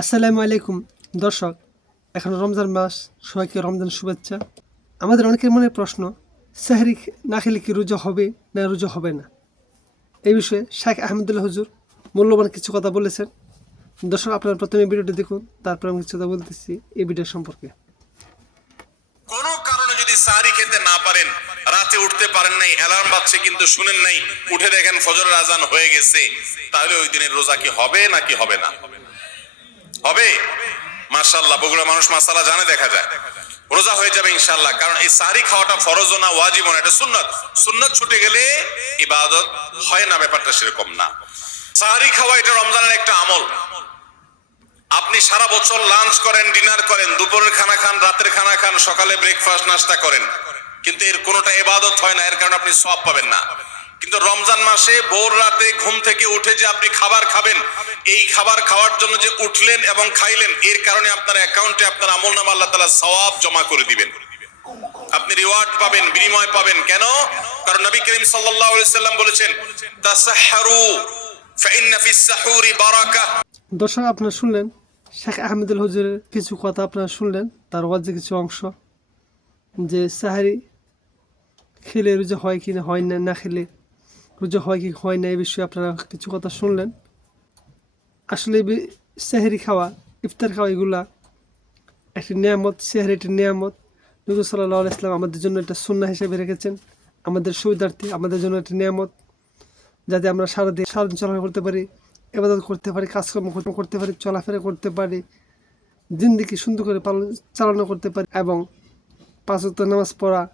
আসসালামু আলাইকুম, দর্শক, এখন রমজান মাস, সবাইকে রমজান শুভেচ্ছা। আমাদের অনেকের মনে প্রশ্ন, সাহরি না খেলে কি রোজা হবে না রোজা হবে না? এই বিষয়ে শেখ আহমদুল্লাহ হুজুর মূল্যবান কিছু কথা বলেছেন। দর্শক, আপনারা প্রথমে ভিডিওটি দেখুন, তারপর আমি কিছু কথা বলতেছি এই ভিডিও সম্পর্কে। কোন কারণে যদি সাহারি খেতে না পারেন, রাতে উঠতে পারেন নাই, অ্যালার্ম বাজছে কিন্তু শুনেন নাই, উঠে দেখেন ফজরের আজান হয়ে গেছে, তাহলে ওই দিনের রোজা কি হবে নাকি হবে না? হবে? মাশাআল্লাহ, বগুড়া মানুষ মাসালা জানে, দেখা যায়। রোজা হয়ে যাবে ইনশাআল্লাহ, কারণ এই সাহারি খাওয়াটা ফরজ না ওয়াজিব না, এটা সুন্নাত। সুন্নাত ছুটে গেলে ইবাদত হয় না, ব্যাপারটা সেরকম না। সাহারি খাওয়া এটা রমজানের একটা আমল। আপনি সারা বছর লাঞ্চ করেন, ডিনার করেন, দুপুরের খানা খান, রাতের খানা খান, সকালে ব্রেকফাস্ট, নাস্তা করেন। কিন্তু এর কোনোটা ইবাদত হয় না, এর কারণে আপনি সব পাবেন না। কিন্তু রমজান মাসে ভোর রাতে ঘুম থেকে উঠে যে আপনি খাবার খাবেন, এই খাবার খাওয়ার জন্য যে উঠলেন এবং খাইলেন, এর কারণে আপনার অ্যাকাউন্টে আপনার আমল নাম আল্লাহ তালা সওয়াব জমা করে দিবেন। আপনি রিওয়ার্ড পাবেন, বিনিময় পাবেন। কেন? কারণ নবী করিম সাল্লাল্লাহু সাল্লাম বলেছেন সাহুরি বারাকা দর্শক, আপনারা শুনলেন, শেখ আহমেদুল হুজুরের কিছু কথা আপনারা শুনলেন, তার ওয়াজে কিছু অংশ। যে সাহারি খেলে রোজা হয় কি না, হয় না না খেলে রোজা হয় কি হয় না এই বিষয়ে আপনারা কিছু কথা শুনলেন। আসলে সেহরি খাওয়া, ইফতার খাওয়া এগুলা একটি নিয়ামত, সেহরি একটি নিয়ামত। নজর সাল্লাহ ইসলাম আমাদের জন্য একটা সুন্না হিসেবে রেখেছেন। আমাদের সুবিধার্থী আমাদের জন্য একটি নিয়ামত, যাতে আমরা সারাদিন সারাদিন চলাফেরা করতে পারি এবাদত করতে পারি, কাজকর্ম করতে- পারি, চলাফেরা করতে পারি, জিন্দিগি সুন্দর করে পালন, চালনা করতে পারি এবং পাঁচ নামাজ পড়া,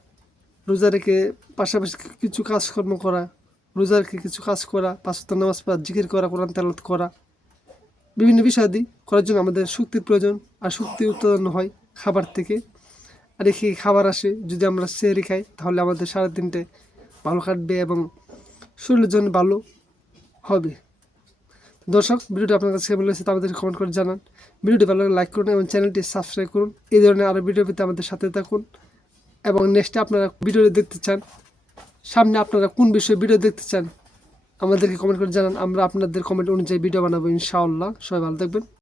রোজা রেখে পাশাপাশি কিছু কাজকর্ম করা রোজা রেখে কিছু কাজ করা পাঁচ ওয়াক্ত নামাজ পড়া, জিকির করা, কোরআন তেলাওয়াত করা, বিভিন্ন বিষয়াদি করার জন্য আমাদের শক্তির প্রয়োজন। আর শক্তি উৎপাদন হয় খাবার থেকে। আর এখানে খাবার আসে, যদি আমরা সেহরি খাই, তাহলে আমাদের সারাদিনটা ভালো কাটবে এবং শরীরের জন্য ভালো হবে। দর্শক, ভিডিওটি আপনার কাছে কেমন লেগেছে আমাদের কমেন্ট করে জানান। ভিডিওটি ভালো লাগলে লাইক করুন এবং চ্যানেলটি সাবস্ক্রাইব করুন। এই ধরনের আরও ভিডিও পেতে আমাদের সাথে থাকুন। এবং নেক্সটে আপনারা ভিডিও দেখতে চান সামনে আপনারা কোন বিষয়ে ভিডিও দেখতে চান, আমাদেরকে কমেন্ট করে জানান। আমরা আপনাদের কমেন্ট অনুযায়ী ভিডিও বানাবো ইনশাআল্লাহ। সবাই ভালো থাকবেন।